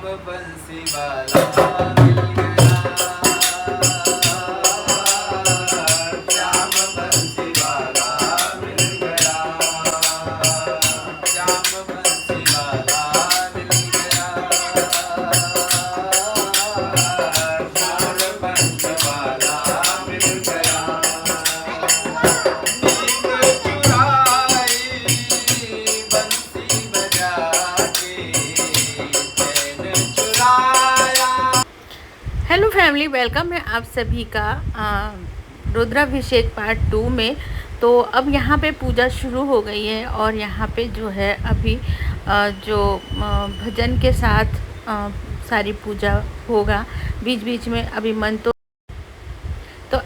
बंसी वाला मिल गया, श्याम बंसी वाला मिल गया, श्याम बंसी वाला मिल गया, श्याम बंसी वाला मिल गया। नींद चुराई बंसी बजा के चैन चुराया। हेलो फैमिली, वेलकम है आप सभी का रुद्राभिषेक पार्ट 2 में। तो अब यहाँ पे पूजा शुरू हो गई है और यहाँ पे जो है अभी भजन के साथ सारी पूजा होगा। बीच बीच में अभी मन तो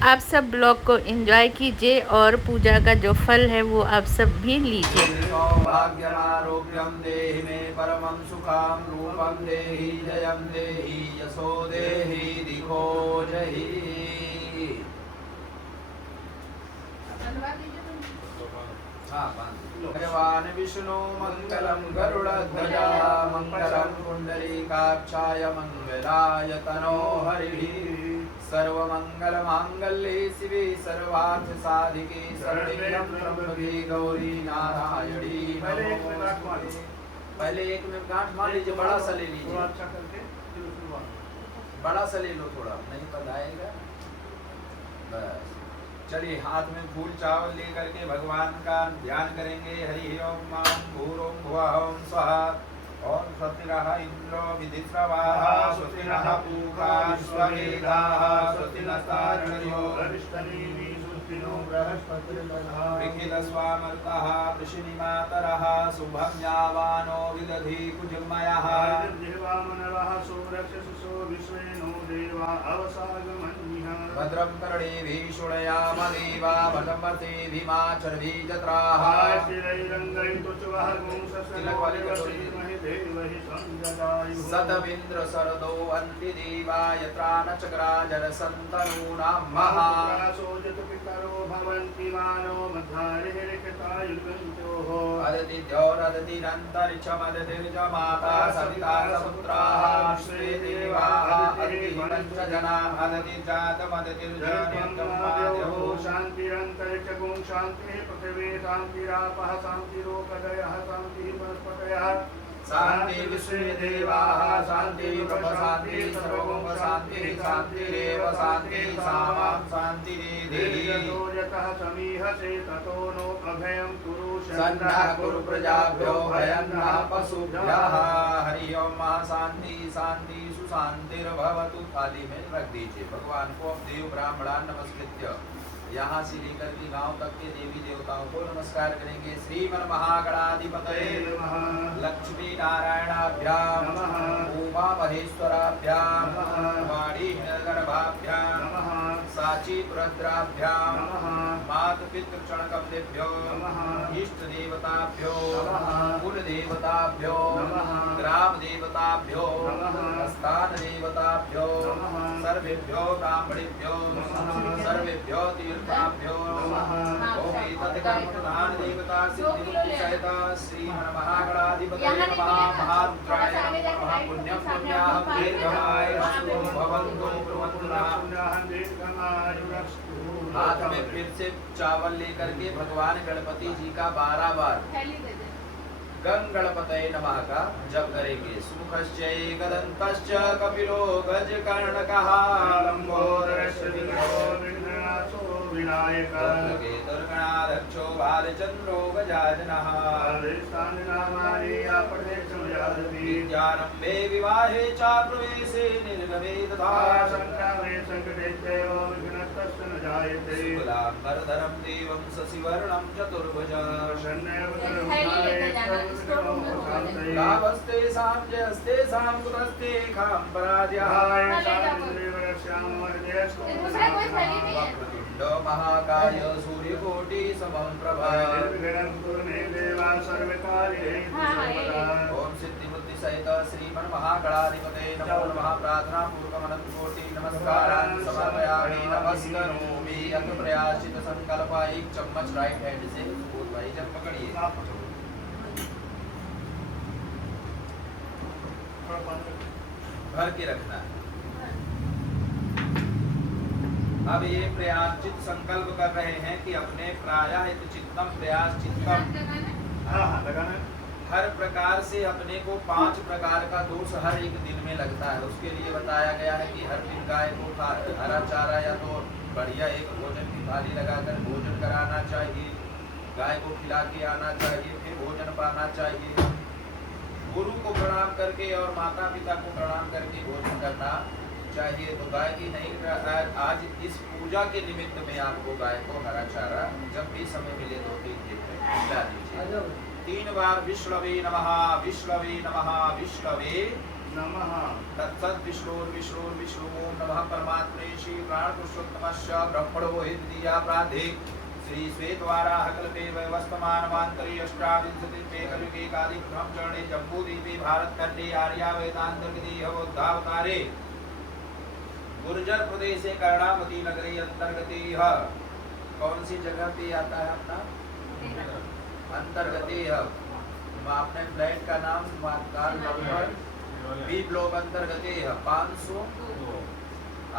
आप सब ब्लॉग को एंजॉय कीजिए और पूजा का जो फल है वो आप सब भी लीजिए। सौभाग्यमारोग्यं देहि मे परमं सुखं रूपं देहि जयं देहि यशो देहि दिखो जहि। भगवान विष्णु मंगलम गरुड़ध्वजा मंगलम पुंडरीकाक्षाय मंगलाय तनो हरिः। सर्वमंगल मांगल्ये शिवे सर्वार्थ साधिके शरण्यं त्र्यंबके गौरी नारायणी नमोस्तुते। पहले एक में गांठ मार लीजिए, बड़ा सा ले लीजिए, बड़ा सा ले लो, थोड़ा नहीं पधाएगा बस। चलिए हाथ में फूल चावल लेकर के भगवान का ध्यान करेंगे। हरि ओम मां भूरों भुवः ओम स्वाहा। ओम स्वस्तिनः इंद्रो विधिश्रवाः स्वस्तिनः पूषा विश्ववेदाः स्वस्तिनस्तार्क्ष्यो अरिष्टनेमिः स्वस्तिनो बृहस्पतिर्दधातु लिखितस्वामर्तः वृषिणिमातरः शुभं यावानो विदधि कुजमयः देवामनवः सुरक्षसो विश्वेनो देवा अवसागमन्यः भद्रं कर्णेभिः शृणुयामदेवा भटमते भीमाचर्भिजत्राः सतविन्द्र सरदो अन्ति देवा यत्रा न चक्रा जलसन्तनूनां महा अदतिद्योरदतिरन्तरिक्षमदतिर्जमाता सविता सपुत्राः श्री देवाः अतिपञ्चजनाः अदतिर्जातमदतिर्जनिर्गमाद्यो शान्तिरन्तरिक्षगुं शान्तिः पृथिवी शान्तिरापः शान्तिरोपदयः शान्तिः वनस्पतयः शान्ति विश्वेदेवाः शान्ति प्रशान्ति सर्वगुण शान्ति शान्तिरेव शान्ति सामां शान्तिरेधि यतः समीहसे ततो नो अभयं कुरु शन्नः कुरु प्रजाभ्यो भयं नः पशुभ्यः। हरि ओम शान्ति शान्ति सुशान्तिर्भवतु। थाली में रख दीजिए। भगवान को अब देव ब्राह्मणान नमस्कृत्य यहाँ से लेकर के गांव तक के देवी देवताओं को नमस्कार करेंगे। श्रीमन महागणाधिपतये नमः, लक्ष्मी नारायणाभ्याम नमः, उमा महेश्वराभ्याम नमः, वाणी हिरण्यगर्भाभ्याम नमः, साची रुद्राभ्याम नमः, मातु पितृ चरणकमलेभ्यो नमः, इष्ट देवताभ्यो नमः, कुल देवताभ्यो नमः, ग्राम देवताभ्यो नमः, स्थान देवताभ्यो नमः, सर्वेभ्यो ब्राह्मणेभ्यो नमः, सर्वेभ्यो तीर्थाभ्यो नमः। ओम एतद्कर्मप्रधान देवता सिद्धिमुक्ति सहिता श्रीमन महागणाधिपतये नमः। महारुद्राय नमः। पुण्यं पुण्याहं दीर्घमायुष्को भवन्तु प्रवन्तु हाथ में फिर से चावल लेकर के भगवान गणपति जी का 12 बार गं गणपतये नमः का जप करेंगे। सुमुखश्चै गदन्तश्च कपिलो गजकर्णकः लंबोदरस्य विघ्ननाशो विनायकर्गणाध्यक्षो बालचन्द्रो गजाननः विद्यारम्भे विवाहे च प्रवेशे निर्गमे तथा संग्रामे संकटे चैव विघ्नस्तस्य न जायते। शुक्लाम्बरधरं देवं शशिवर्णं चतुर्भुजं लाभस्तेषां जयस्तेषां कुतस्तेषां पराजयाय महाकाय सूर्यकोटि समं प्रभा ओम सिद्धिबुद्धि सहित श्रीमन महागणाधिपतये नमो नमः। प्रार्थना पूर्वक अनंत कोटि नमस्कारान् समर्पयामि। नमस्करोमि। अथ प्रयासित संकल्प एक चम्मच राइट हैंड से बोल भाई जब पकड़िए। भर के रखना है। अब ये प्रयासचित संकल्प कर रहे हैं कि अपने प्रायः चित्तम प्रयास चित्तम, हर प्रकार से अपने को 5 प्रकार का दोष हर एक दिन में लगता है। उसके लिए बताया गया है कि हर दिन गाय को हरा चारा या तो बढ़िया एक भोजन की थाली लगाकर भोजन कराना चाहिए, गाय को खिला के आना चाहिए, फिर भोजन पाना चाहिए, गुरु को प्रणाम करके और माता पिता को प्रणाम करके भोजन करना चाहिए। तो गाय की नहीं, आज इस पूजा के निमित्त में आपको गाय को हरा चारा जब भी समय मिले 2-3 दिन में खिला दीजिए। 3 बार विष्णवे नमः, विष्णवे नमः, विष्णवे नमः, तत्सद्विष्णुर्विष्णुर्विष्णु नमः परमात्मने श्री प्राणपुरुषोत्तमस्य ब्रह्मणो हितधिया प्राधे श्री श्वेतवाराह कल्पे वैवस्वमानवान्तरे अष्टाविंशतिमे कलियुगे काली प्रथम चरणे जम्बूद्वीपे भारतखण्डे आर्यावेदान्तर्गते अवोद्धावतारे गुर्जर प्रदेशे कर्णावती नगरे अंतर्गते कौन सी जगह पे आता है अपना अंतर्गते अपने फ्लैट का नाम बी ब्लॉक अंतर्गते 500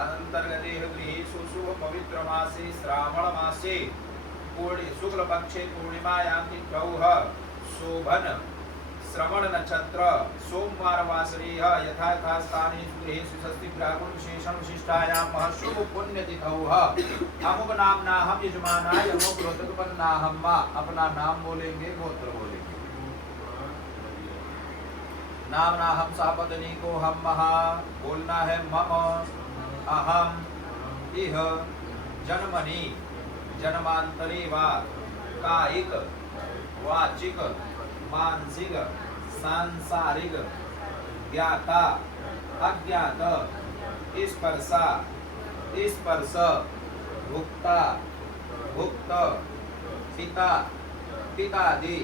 अंतर्गते गृहेषु शुभ पवित्र मासे श्रावण मासे शुक्ल पक्षे पूर्णिमायां तिथौ शोभन श्रवण नक्षत्र सोमवार वासरे यथा यथा स्थानेषु गृहेषु षष्ठी प्रागुण विशेषण विशिष्टायां शुभ पुण्य तिथौ अमुक नामना हम यजमानाय अमुक गोत्रपन्नाहम मां। अपना नाम बोलेंगे, गोत्र बोलेंगे। नामना हम सापत्नी को हम महा बोलना है मम अहम इह जन्मनि जन्मांतरे वा कायिक वाचिक मानसिक सांसारिक ज्ञाता अज्ञात स्पर्शा स्पर्श भुक्ता भुक्त पिता पितादि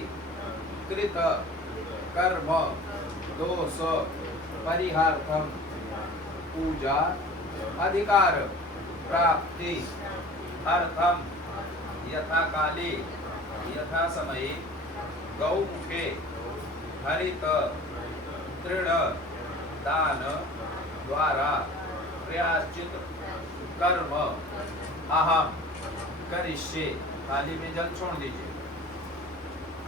कृत कर्म दोष परिहार्थम पूजा अधिकार प्राप्ति अर्थम यथा काले यथा समये गौमुखे हरित तृण दान द्वारा प्रयाश्चित कर्म अहम करिष्ये। थाली में जल छोड़ दीजिए।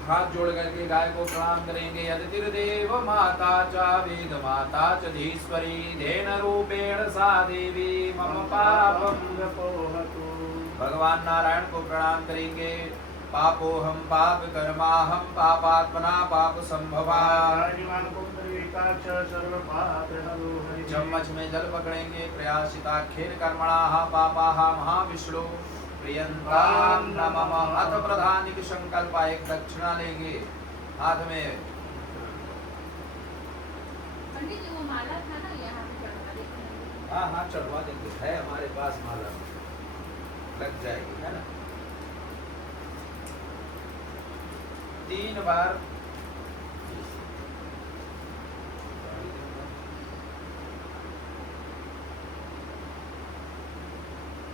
हाथ जोड़ करके गाय को प्रणाम करेंगे। यदिर्देव माता च वेद माता च धीश्वरी धेन रूपेण सा देवी मम पापम पोहतु। भगवान नारायण को प्रणाम करेंगे। पापोहम पाप कर्माहम पापात्मना पाप संभवा। चम्मच में जल पकड़ेंगे। प्रयासिताख्येन कर्मणाः पापाः महाविष्णु प्रियंताम नमः। अथ प्रधानिक संकल्प एक दक्षिणा लेंगे हाथ में। पंडित जी वो माला था ना यहाँ पे चढ़वा देंगे। हाँ चढ़वा देंगे, है हमारे पास माला लग जाएगी, है ना। 3 बार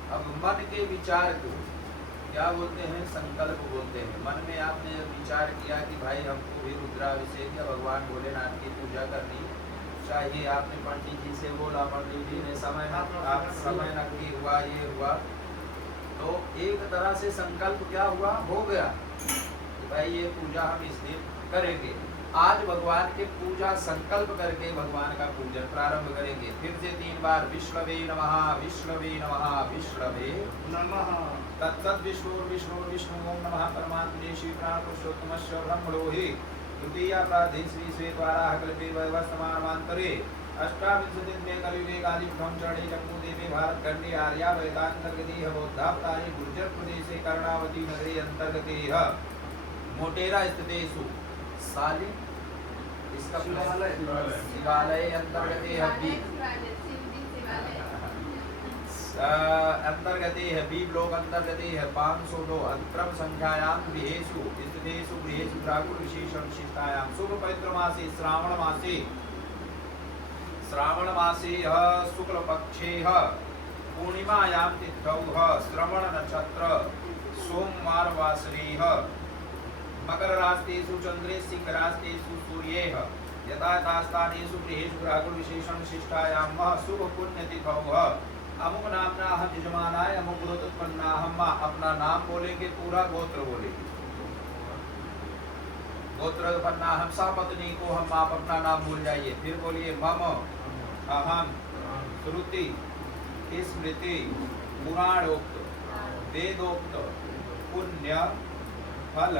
अब मन के विचार को क्या बोलते हैं? संकल्प बोलते हैं। मन में आपने विचार किया कि भाई हमको भी रुद्राभिषेक या भगवान भोलेनाथ की पूजा करनी चाहिए। आपने पंडित जी से बोला, पंडित जी ने समय नक्की हुआ, ये हुआ, तो एक तरह से संकल्प क्या हुआ, हो गया कि भाई ये पूजा हम इस दिन करेंगे। आज भगवान के पूजा संकल्प करके भगवान का पूजन प्रारंभ करेंगे। फिर से 3 बार विष्णवे नमः, विष्णवे नमः, विष्णवे नमः। तत्सद्विष्णुर्विष्णुर्विष्णु नमः परमात्मने श्री प्राणपुरुषोत्तमस्य ब्रह्मणो हि तृतीया प्राधे श्री श्वेतवाराह कल्पे वैवस्वमानवान्तरे अष्टाविंशतिमे कलियुगे काली प्रथम चरणे जम्बूद्वीपे भारतखण्डे आर्यावेदान्तर्गते बौद्धावतारे गुर्जर प्रदेशे कर्णावती नगरे अंतर्गते मोटेरा स्थितेषु साली इसका शिवालय अंतर्गते अंतर्गते है बी ब्लॉक अंतर्गते है 502 अंतरम संख्यायां गृहेषु स्थितेषु गृहेषु प्रागुण विशेषण विशिष्टायां शुभ पवित्र मासे श्रावण मासे शुक्ल पक्षे पूर्णिमायां तिथौ श्रवण नक्षत्र सोमवार वासरे मकर रास्तेषु चंद्रे सिंह रास्तेषु सूर्ये यथा तास्तानेषु गृहेषु ग्रहकुल विशेषण शिष्टायाम शुभ पुण्य तिथौ अमुक नामना हम यजमानाय अमुक गोत्रोत्पन्ना हम अपना नाम बोलेंगे, पूरा गोत्र बोलेंगे। गोत्रोत्पन्ना हम सपत्नी को हम आप अपना नाम भूल जाइए। फिर बोलिए मम अहम श्रुति स्मृति पुराणोक्त वेदोक्त पुण्य फल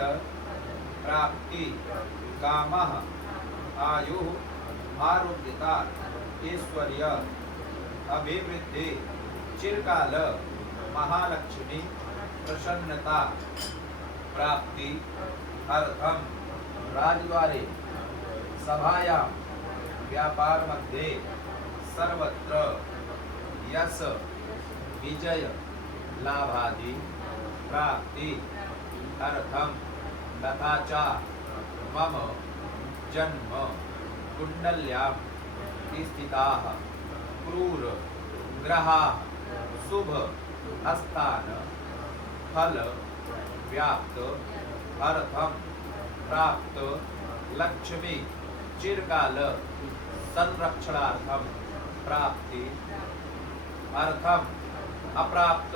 प्राप्ति कामः आयु आरोग्यता ऐश्वर्य अभिवृद्धि चिरकाल महालक्ष्मी प्रसन्नता प्राप्ति अर्थम राजद्वारे सभायां व्यापार मध्ये सर्वत्र यश विजय लाभादि प्राप्ति अर्थम तथा च मम जन्म कुंडल्यां स्थिताः क्रूर ग्रहाः शुभ स्थान फल व्याप्त अर्थम प्राप्त लक्ष्मी चिरकाल संरक्षणार्थम प्राप्ति अर्थम अप्राप्त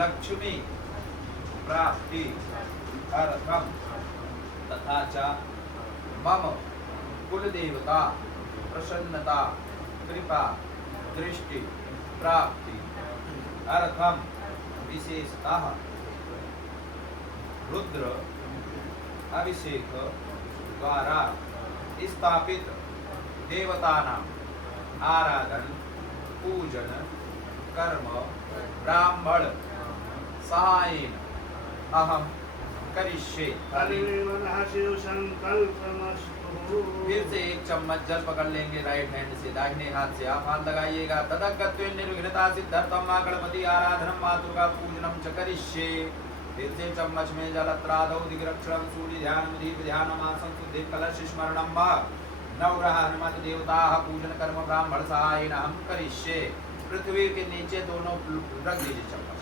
लक्ष्मी प्राप्ति अर्थम तथा च मम कुलदेवता प्रसन्नता कृपा दृष्टि प्राप्ति अर्थम विशेषतः रुद्र अभिषेक द्वारा स्थापित देवतानां आराधन पूजन कर्म ब्राह्मण सहायेन अहम करिष्ये। फिर से एक चम्मच जल पकड़ लेंगे राइट हैंड से, दाहिने हाथ से आप हाथ लगाइएगा। तदगत्वेन निर्विघ्नता सिद्धर्थम मां गणपति आराधनम मां दुर्गा पूजनम च करिष्ये। फिर से चम्मच में जलत्रादौ दिग्रक्षणं सूर्य ध्यान दीप ध्यानम आसन शुद्धि कलश स्मरणम वा नवग्रह हनुमत देवताः पूजन कर्म ब्राह्मण सहायेन अहम करिष्ये। पृथ्वी के नीचे दोनों रख दीजिए चम्मच,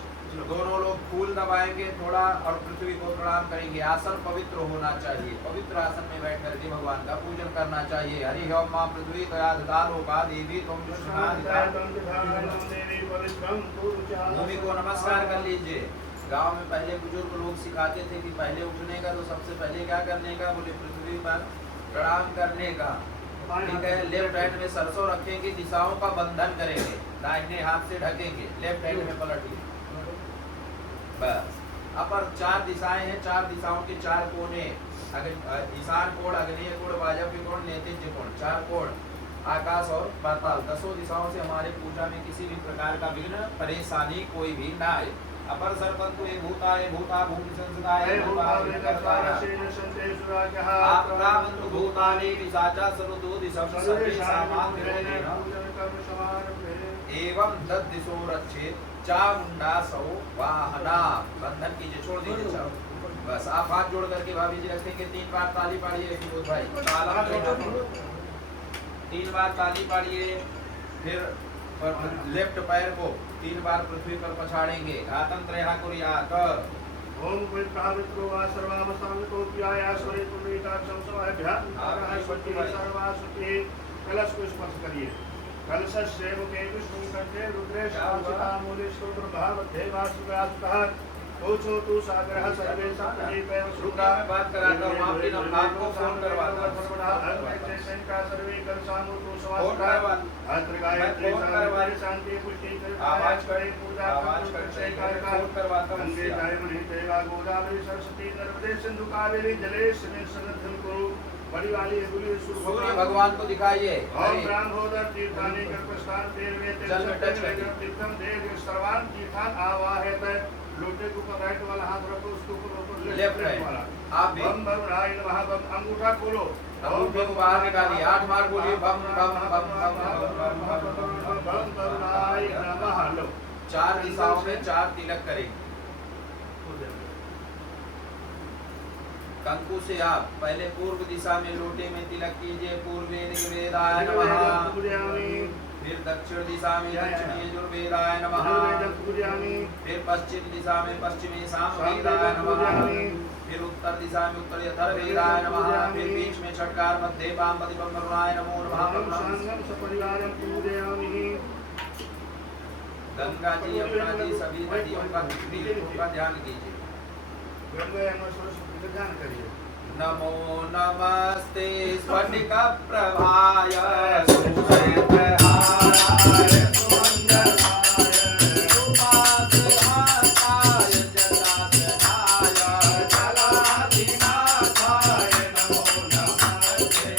दोनों लोग फूल दबाएंगे थोड़ा और पृथ्वी को प्रणाम करेंगे। आसन पवित्र होना चाहिए, पवित्र आसन में बैठ करके भगवान का पूजन करना चाहिए। हरि ओम मां पृथ्वी तया ददालोका देवी त्वं भूमि को नमस्कार कर लीजिए। गांव में पहले बुजुर्ग लोग सिखाते थे कि पहले उठने का तो सबसे पहले क्या करने का, बोले पृथ्वी पर प्रणाम करने का। ठीक है, लेफ्ट हैंड में सरसों रखेंगे, दिशाओं का बंधन करेंगे, दाहिने हाथ से ढकेंगे, लेफ्ट हैंड में पलटिए बस। अपर चार दिशाएं हैं, चार दिशाओं के चार कोने, ईशान कोण, अग्नेय कोण, वायव्य कोण, नैऋत्य कोण, चार कोण, आकाश और पाताल, दसों दिशाओं से हमारे पूजा में किसी भी प्रकार का विघ्न परेशानी कोई भी ना आए। अपर सर्पंतु ये भूताय भूता भूमि संसदाय आप्रावन्तु भूतानि पिशाचा सर्वतो दिशः सर्वे सामान् एवं तद दिशो रक्षेत चामुंडासौ वाहना। बंधन कीजिए, छोड़ दीजिए चाव। बस आप हाथ जोड़ करके भाभी जी रखेंगे। 3 बार ताली पाड़िए विनोद भाई, 3 बार ताली पाड़िए। फिर लेफ्ट पैर को 3 बार पृथ्वी पर पछाड़ेंगे। आतंत्रयः कुर्यात्। ओम पवित्रो वा सर्वावसानको प्यायास्वरे पुण्यताक्षं स्वाभ्यां सर्वासुते। कलश को स्पर्श करिए। कलश से मुखे विष्णु कंठे रुद्रेश मूले स्तोत्र भावते वासुगास्तः ओचो तु सागरः सर्वे साप्ते रुका मैं बात कराता हूं, आपको फोन करवाता हूं। शंका सर्वे कर सामो तो सवास्कार अंतर गायत्री सर्वे शांति पुष्टि कर आवाज करे पूजा आवाज कर फोन करवाता हूं। गंगे जाय मणि देवा गोदावरी सरस्वती नर्मदे सिंधु कावेरी जलेश में सन्निधिं कुरु। बड़ी वाली सूर्य भगवान को दिखाइए। ओम ब्रह्मोदर तीर्थानि गर्भस्थान तेरवे तीर्थम देव सर्वान तीर्थान आवाहयत। लोटे के ऊपर राइट वाला हाथ रखो, उसके ऊपर लेफ्ट वाला आप भी बम वरुणाय नमः। बम अंगूठा खोलो, अंगूठे को बाहर निकालिए, 8 बार बोलिए बम बम बम बम वरुणाय नमः। लो 4 दिशाओं में 4 तिलक करेंगे। कंकु से आप पहले पूर्व दिशा में लोटे में तिलक कीजिए। पूर्वे ऋग्वेदाय नमः, फिर दक्षिण दिशा में दक्षिणी यजुर्वेदाय नमः। यजुर्वेदं पूजयामि। फिर पश्चिम दिशा में पश्चिमी सामवेदाय नमः। फिर उत्तर दिशा में उत्तरी अथर्ववेदाय नमः। फिर बीच में षट्कार मध्य वामपति वरुणाय नमो नमः। संगम सपरिवारं पूजयामि। गंगा जी यमुना जी सभी नदियों का तीर्थों का ध्यान कीजिए। गंगा यमुना सरस्वती का ध्यान करिए। नमो नमस्ते स्फटिक प्रभाय सुश्वेतहाराय सुमंगलाय सुपासहासाय जटाधराय जलाधिनाथाय नमो नमस्ते।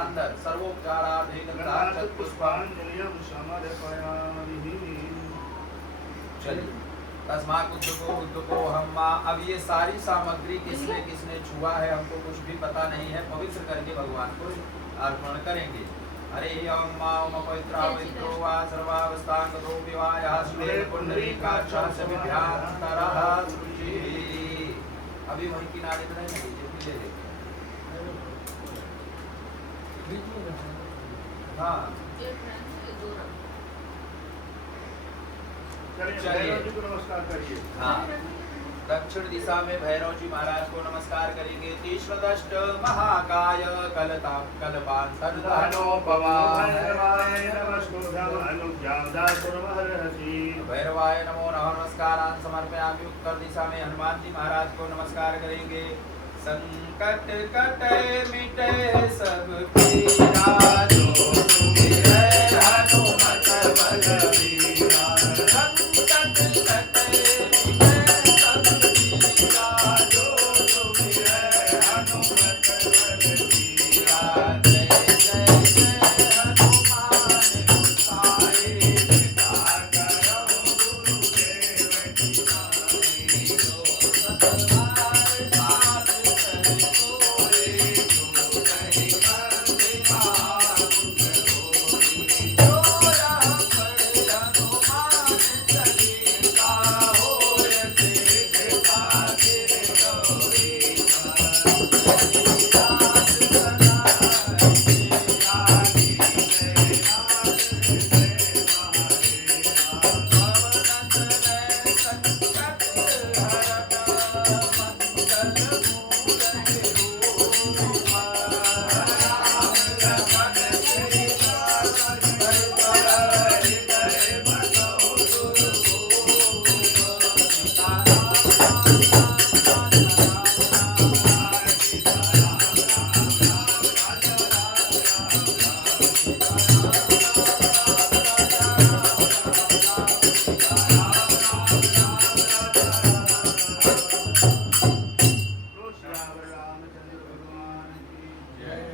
अंदर सर्वोपचारार्थ पुष्पांजलिं समर्पयामि। चलिए तस्मात् उद्दको हम्मा। अब ये सारी सामग्री किसने किसने छुआ है हमको कुछ भी पता नहीं है, पवित्र करके भगवान को अर्पण करेंगे। हरे ओम मा ओम पवित्रा पवित्रो वा सर्वावस्थांगतो विवाया स्वे पुंडरीकाक्षास्य विभ्रांतरः सुचि। अभी वही किनारे में नहीं लीजिए, ले लेते हाँ चलिए जी को नमस्कार करिए। हाँ दक्षिण दिशा में भैरव जी महाराज को नमस्कार करेंगे। तीष्णदष्ट महाकाय कलता कल्पांतर धनोपवाय भैरवाय नमो नमः। नमस्कारान् समर्पयामि। उत्तर दिशा में हनुमान जी महाराज को नमस्कार करेंगे। संकट कटे मिटे सब पीरा जो सुमिरै हनुमत बलबीरा। संकट कटे मिटे सब पीरा जो सुमिरै हनुमत बलबीरा। जय जय जय हनुमान गोसाई कृपा करहु गुरुदेव की नाई। जो सतबार पाठ करे कोई जो कहीं बंदे मारुत होई। जो राह पर हनुमान चलीसा होय सिद्ध साधे गौरी।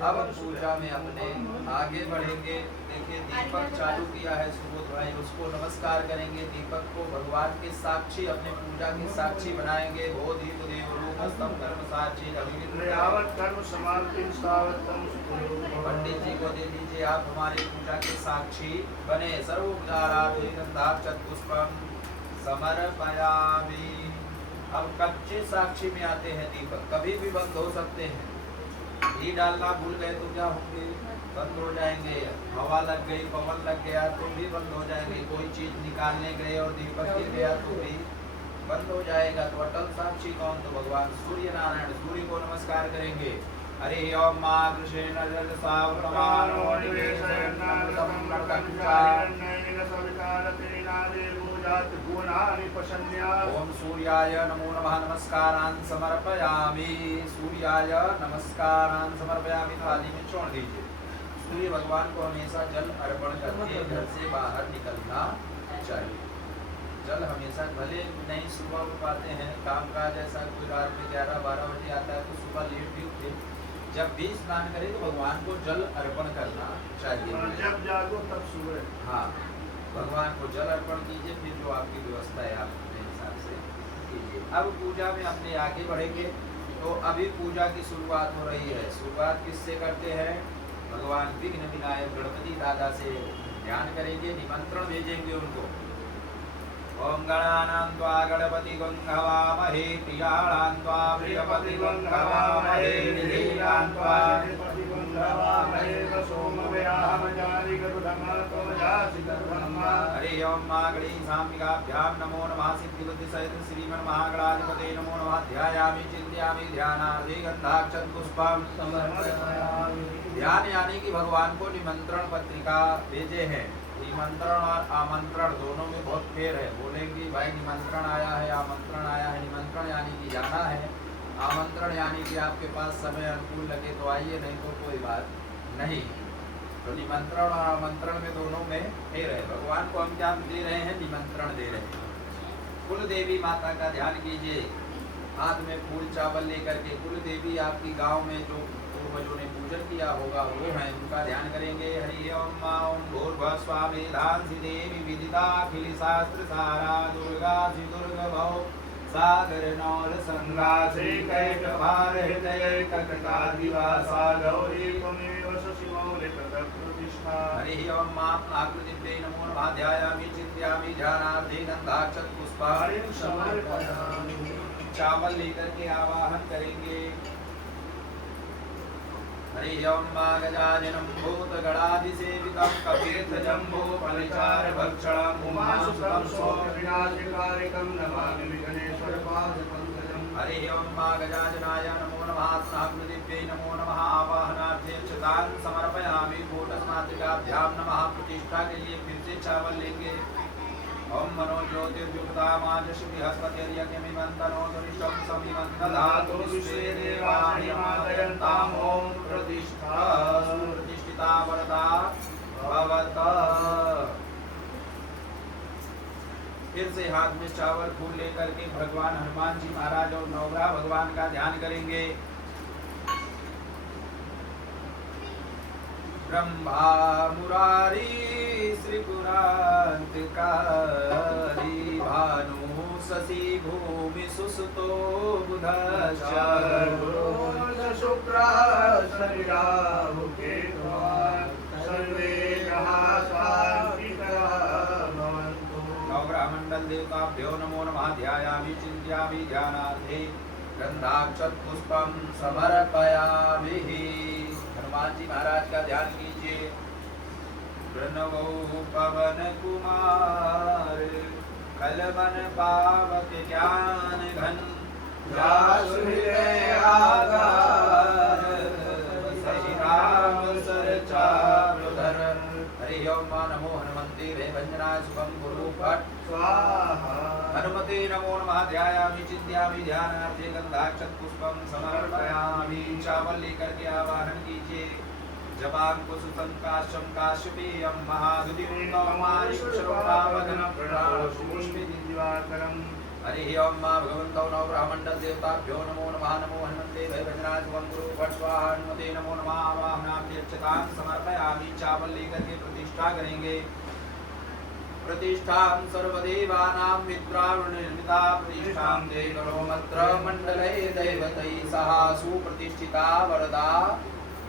अब पूजा में अपने आगे बढ़ेंगे। देखिए दीपक चालू किया है सुबोध भाई, उसको नमस्कार करेंगे। दीपक को भगवान के साक्षी अपने पूजा के साक्षी बनाएंगे। वो दीप देव रूपस्तम कर्म साक्षी कर्म समाप्ति सावतम। पंडित जी को दे दीजिए, आप हमारी पूजा के साक्षी बने। सर्वोपचारार्थ पुष्पम समर्पयामि। अब कच्चे साक्षी में आते हैं दीपक, कभी भी बंद हो सकते हैं। घी डालना भूल गए तो क्या होंगे? बंद हो जाएंगे। हवा लग गई, पवन लग गया तो भी बंद हो जाएंगे। कोई चीज निकालने गए और दीपक गिर गया तो भी बंद हो जाएगा। तो अटल साक्षी कौन? तो भगवान सूर्य नारायण। सूर्य को नमस्कार करेंगे। हरे ओम मा कृष्ण जल सावमानो निवेशयन्नाद समर्कंचा। जात भुवनानि पशन्या ओम सूर्याय नमो नमः नमस्कारान् समर्पयामि। सूर्याय नमस्कारान् समर्पयामि। थाली में छोड़ दीजिए। सूर्य भगवान को हमेशा जल अर्पण करके घर से बाहर निकलना चाहिए। जल हमेशा भले नहीं सुबह उठ पाते हैं, काम काज ऐसा कोई रात में 11-12 बजे आता है तो सुबह लेट भी उठे, जब भी स्नान करें तो भगवान को जल अर्पण करना चाहिए। जब जागो तब सुबह। हाँ, भगवान को जल अर्पण कीजिए, फिर जो आपकी व्यवस्था है आप अपने हिसाब से कीजिए। अब पूजा में अपने आगे बढ़ेंगे। तो अभी पूजा की शुरुआत हो रही है। शुरुआत किससे करते हैं? भगवान विघ्न विनायक गणपति दादा से ध्यान करेंगे, निमंत्रण भेजेंगे उनको। ओम गणानां त्वा गणपति गंघवामहे, प्रियाणां त्वा प्रियपति गंघवामहे, निधीनां त्वा गणपति गंघवामहे, सोमव्याम जानि गरुडमा त्वजासि गर्भमा। हरि ओम मां गणेशाम्बिकाभ्यां नमो नमः। सिद्धिबुद्धि सहित श्रीमन्महागणाधिपते नमो नमः। ध्यायामि चिंतयामि ध्यानार्थे गंधाक्षत पुष्पं समर्पयामि। ध्यान यानी कि भगवान को निमंत्रण पत्रिका भेजे हैं। निमंत्रण और आमंत्रण दोनों में बहुत फेर है। बोलेंगे भाई निमंत्रण आया है, आमंत्रण आया है। निमंत्रण यानी कि जाना है, आमंत्रण यानी कि आपके पास समय अनुकूल लगे तो आइए, नहीं तो कोई बात नहीं। तो निमंत्रण और आमंत्रण में दोनों में फेर है। भगवान को हम क्या दे रहे हैं? निमंत्रण दे रहे हैं। कुल देवी माता का ध्यान कीजिए, हाथ में फूल चावल लेकर के। कुल देवी आपकी गांव में जो पूर्वजों ने पूजन किया होगा वो है, उनका ध्यान करेंगे। हरि ओम मां ओम भूर्भुवस्वामेधांसि देवी विदिताखिल शास्त्र सारा, दुर्गा श्री दुर्गा भव सागर नौर संगासे कैट भार हृदय कटका दिवासा गौरी त्वमेव शशिमौलिक प्रतिष्ठा। हरि ओम मां आकृतिभ्ये नमो नमः। ध्यायामि चिंतयामि ध्यानार्थे गंधाक्षत पुष्पाणि समर्पयामि। चावल लेकर के आवाहन करेंगे। हरि ओम मां गजाननं भूतगणाधिसेवितं कपिर्ध्वजम्बो फलचारभक्षणं उमासुतं विनाशकारिकं नमामि विघ्नेश्वरपादपङ्कजम्। हरि ओम मां गजाननाय नमो नमः। स्नाग्नदिव्यै नमो नमः। आवाहनार्थे अक्षतान् समर्पयामि। कूटस्मातिकाभ्यां नमः। प्रतिष्ठा के लिए फिर से चावल लेंगे। ओम मनो ज्योतिर्युक्तामाजश बृहस्पतिर्यज्ञमिमन्तनो दुरिष्टं समिमन्तधातु विश्वे देवानि मादयन्ताम्। ओम प्रतिष्ठा प्रतिष्ठिता वरदा भवता। फिर से हाथ में चावल फूल लेकर के भगवान हनुमान जी महाराज और नवग्रह भगवान का ध्यान करेंगे। ब्रह्मा मुरारी श्रीपुरांतकारी, भानु शशि भूमि सुसुतो बुधश्च, शुक्र शनिराहु केतुः सर्वे ग्रहाः शान्तिकराः भवन्तु। नवग्रह मंडल देवताभ्यो नमो नमः। ध्यायामि चिंतयामि ध्यानार्थे गंधाक्षत पुष्पं समर्पयामि। हनुमान जी महाराज का ध्यान कीजिए। प्रणवो पवन कुमार, कलमन पावक ज्ञान घन, व्यास हृदय आधार, सहि राम सर चारुधर। हरि ओम नमो हनुमते भंजनाय शुभं गुरु भट्ट स्वाहा। हनुमते नमो नमः। ध्यायामि चिंतयामि ध्यानार्थे गंधाक्षत पुष्पं समर्पयामि। चावल लेकर के आवाहन कीजिए। जपांकुशुतं काश्यं काश्यपेयं महादुतिवृन्दमारिशुश्रोतावगनं दिवाकरम्। हरि ओम मां भगवन्तौ नवग्रहमण्डल देवताभ्यो नमो नमः। नमो हनुमते भयभञ्जनाय शुभं गुरु भट्ट स्वाहा। हनुमते नमो नमः। आवाहनार्थे अक्षतान् समर्पयामि। चावल लेकर के प्रतिष्ठा करेंगे। प्रतिष्ठां सर्वदेवानां मित्रावृणनिर्मिता प्रतिष्ठां ते करोमत्र मण्डले दैवतैः सह सुप्रतिष्ठिता वरदा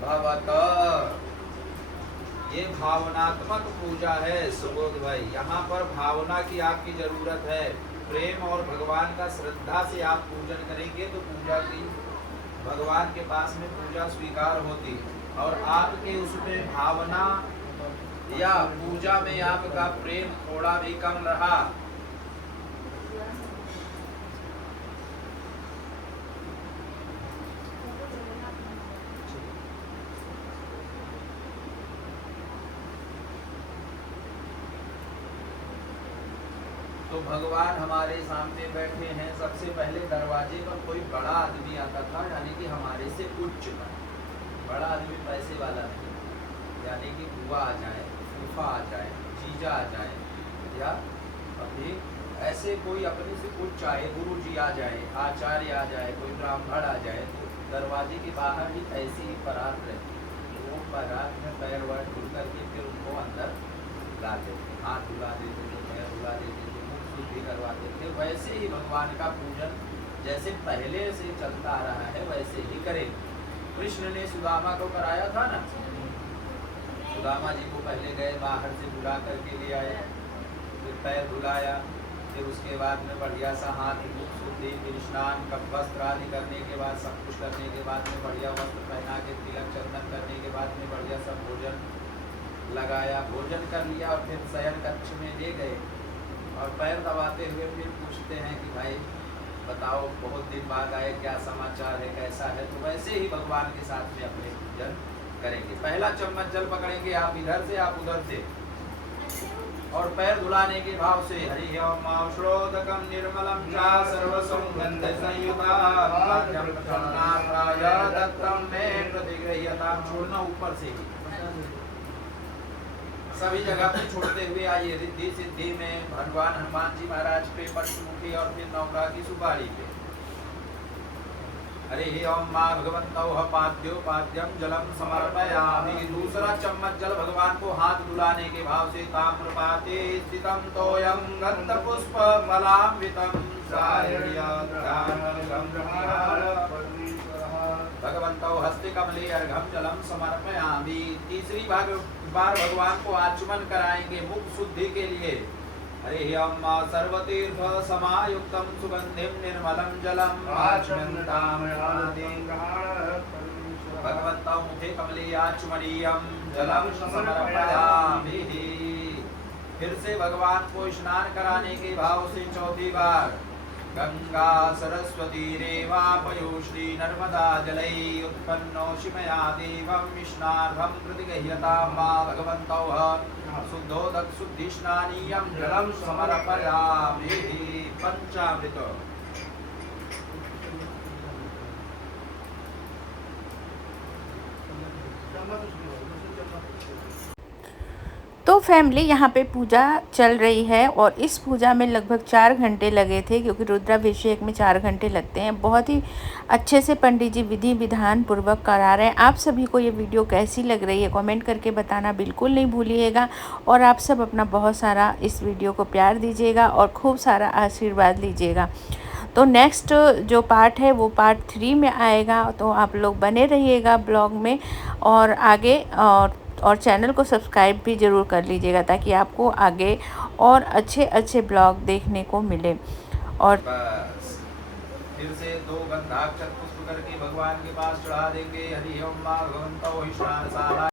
भवत। ये भावनात्मक पूजा है सुबोध भाई। यहाँ पर भावना की आपकी जरूरत है। प्रेम और भगवान का श्रद्धा से आप पूजन करेंगे तो पूजा की भगवान के पास में पूजा स्वीकार होती। और आपके उसमें भावना या पूजा में आपका प्रेम थोड़ा भी कम रहा तो भगवान हमारे सामने बैठे हैं, सबसे पहले दरवाजे पर कोई बड़ा आदमी आता था, यानी कि हमारे से उच्च था। बड़ा आदमी पैसे वाला नहीं, यानी कि बुआ आ जाए, फूफा आ जाए, जीजा आ जाए, या अभी ऐसे कोई अपने से उच्च आए, गुरु जी आ जाए, आचार्य आ जाए, कोई ब्राह्मण आ जाए, तो दरवाजे के बाहर ही ऐसी ही बारात रहती, वो बारात में पैर वैर धुल करके फिर उनको अंदर लाते थे, हाथ धुला देते थे, पैर धुला देते थे, मुख शुद्धि करवाते थे। वैसे ही भगवान का पूजन जैसे पहले से चलता आ रहा है वैसे ही करें। कृष्ण ने सुदामा को कराया था ना, सुदामा जी को पहले गए, बाहर से बुला करके ले आए, फिर पैर धुलाया, फिर उसके बाद में बढ़िया सा हाथ मुख शुद्धि, फिर स्नान कप वस्त्र आदि करने के बाद, सब कुछ करने के बाद में बढ़िया वस्त्र पहना के तिलक चंदन करने के बाद में बढ़िया सा भोजन लगाया, भोजन कर लिया और फिर शयन कक्ष में ले गए और पैर दबाते हुए फिर पूछते हैं कि भाई बताओ बहुत दिन बाद आए, क्या समाचार है, कैसा है। तो वैसे ही भगवान के साथ में अपने पूजन करेंगे। पहला चम्मच जल पकड़ेंगे आप इधर से, आप उधर से, और पैर धुलाने के भाव से हरि ओम औषधोदकम निर्मलम चा सर्वसुगंध संयुतां चन्नाथाय दत्तम मे प्रतिगृह्यतां। छोड़ना ऊपर से ही, सभी जगह पे छोड़ते हुए आइए। रिद्धि सिद्धि में भगवान हनुमान जी महाराज पे, पंचमुखी और फिर नौका की सुपारी पे। हरि ओम मां भगवन्तौ पाद्योपाद्यम जलम समर्पयामि। दूसरा चम्मच जल भगवान को हाथ धुलाने के भाव से ताम्रपाते स्थितम तोयम गन्धपुष्प फलान्वितम भगवन्तौ हस्ते कमले अर्घम जलम समर्पयामि। तीसरी बार भगवान को आचमन कराएंगे मुख शुद्धि के लिए। हरि ओम सर्वतीर्थ समायुक्तम सुगंधिम निर्मलम जलम भगवन्तौ मुखे कमले आचमनीयम जलम समर्पयामि। फिर से भगवान को स्नान कराने के भाव से चौथी बार गंगा सरस्वती रेवा पयोश्री नर्मदा जलै उत्पन्नो शिमया देवं स्नार्धं प्रतिगह्यतां मा भगवन्तौ शुद्धोदक शुद्धि स्नानीयं जलं समर्पयामि। पंचामृत। तो फैमिली यहाँ पे पूजा चल रही है और इस पूजा में लगभग 4 घंटे लगे थे, क्योंकि रुद्राभिषेक में 4 घंटे लगते हैं। बहुत ही अच्छे से पंडित जी विधि विधान पूर्वक करा रहे हैं। आप सभी को ये वीडियो कैसी लग रही है कमेंट करके बताना बिल्कुल नहीं भूलिएगा, और आप सब अपना बहुत सारा इस वीडियो को प्यार दीजिएगा और खूब सारा आशीर्वाद लीजिएगा। तो नेक्स्ट जो पार्ट है वो पार्ट 3 में आएगा, तो आप लोग बने रहिएगा ब्लॉग में और आगे, और चैनल को सब्सक्राइब भी ज़रूर कर लीजिएगा ताकि आपको आगे और अच्छे अच्छे ब्लॉग देखने को मिले। और बस फिर से 2 गंधाक्षर पुष्प करके भगवान के पास चढ़ा देंगे। हरि ओम भगवन्तौ स्नानशाला